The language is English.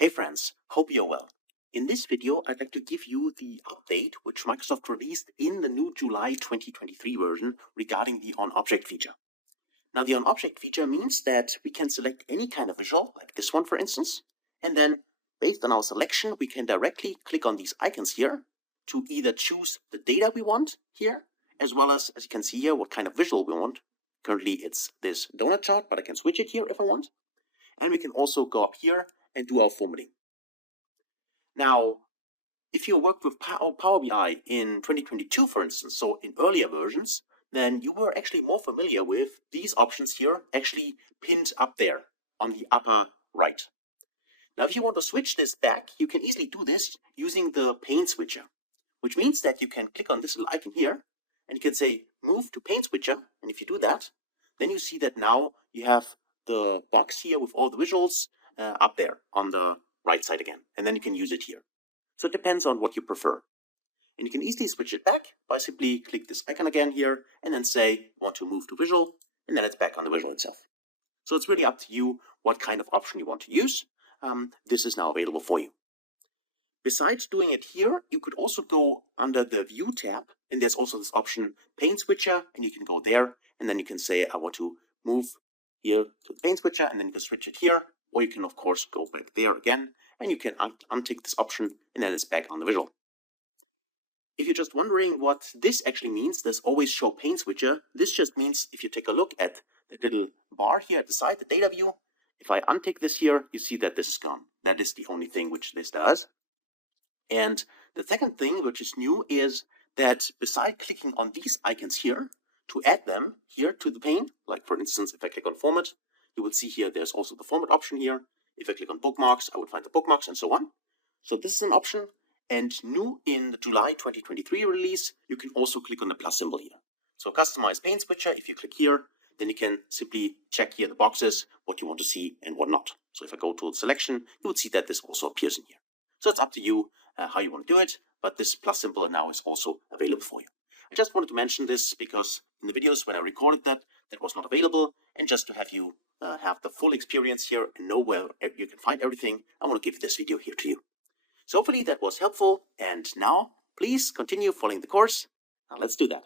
Hey friends, hope you're well. In this video, I'd like to give you the update which Microsoft released in the new July 2023 version regarding the onObject feature. Now, the onObject feature means that we can select any kind of visual, like this one for instance, and then based on our selection, we can directly click on these icons here to either choose the data we want here, as well as you can see here, what kind of visual we want. Currently, it's this donut chart, but I can switch it here if I want. And we can also go up here and do our formatting. Now, if you worked with Power BI in 2022, for instance, so in earlier versions, then you were actually more familiar with these options here actually pinned up there on the upper right. Now, if you want to switch this back, you can easily do this using the pane switcher, which means that you can click on this little icon here and you can say move to pane switcher. And if you do that, then you see that now you have the box here with all the visuals up there on the right side again. And then you can use it here. So it depends on what you prefer. And you can easily switch it back by simply click this icon again here and then say want to move to visual, and then it's back on the visual itself. So it's really up to you what kind of option you want to use. This is now available for you. Besides doing it here, you could also go under the View tab, and there's also this option Pane Switcher, and you can go there, and then you can say I want to move here to the Pane Switcher, and then you can switch it here, or you can of course go back there again, and you can untick this option, and then it's back on the visual. If you're just wondering what this actually means, this always show pane switcher, this just means if you take a look at the little bar here at the side, the data view, if I untick this here, you see that this is gone. That is the only thing which this does. And the second thing which is new is that beside clicking on these icons here, to add them here to the pane, like for instance, if I click on format, you will see here there's also the format option here. If I click on bookmarks, I would find the bookmarks and so on. So this is an option. And new in the July 2023 release, you can also click on the plus symbol here. So customize pane switcher, if you click here, then you can simply check here the boxes, what you want to see and what not. So if I go to selection, you would see that this also appears in here. So it's up to you how you want to do it, but this plus symbol now is also available for you. I just wanted to mention this because in the videos when I recorded that was not available, and just to have you have the full experience here and know where you can find everything, I want to give this video here to you. So hopefully that was helpful, and now please continue following the course. Now let's do that.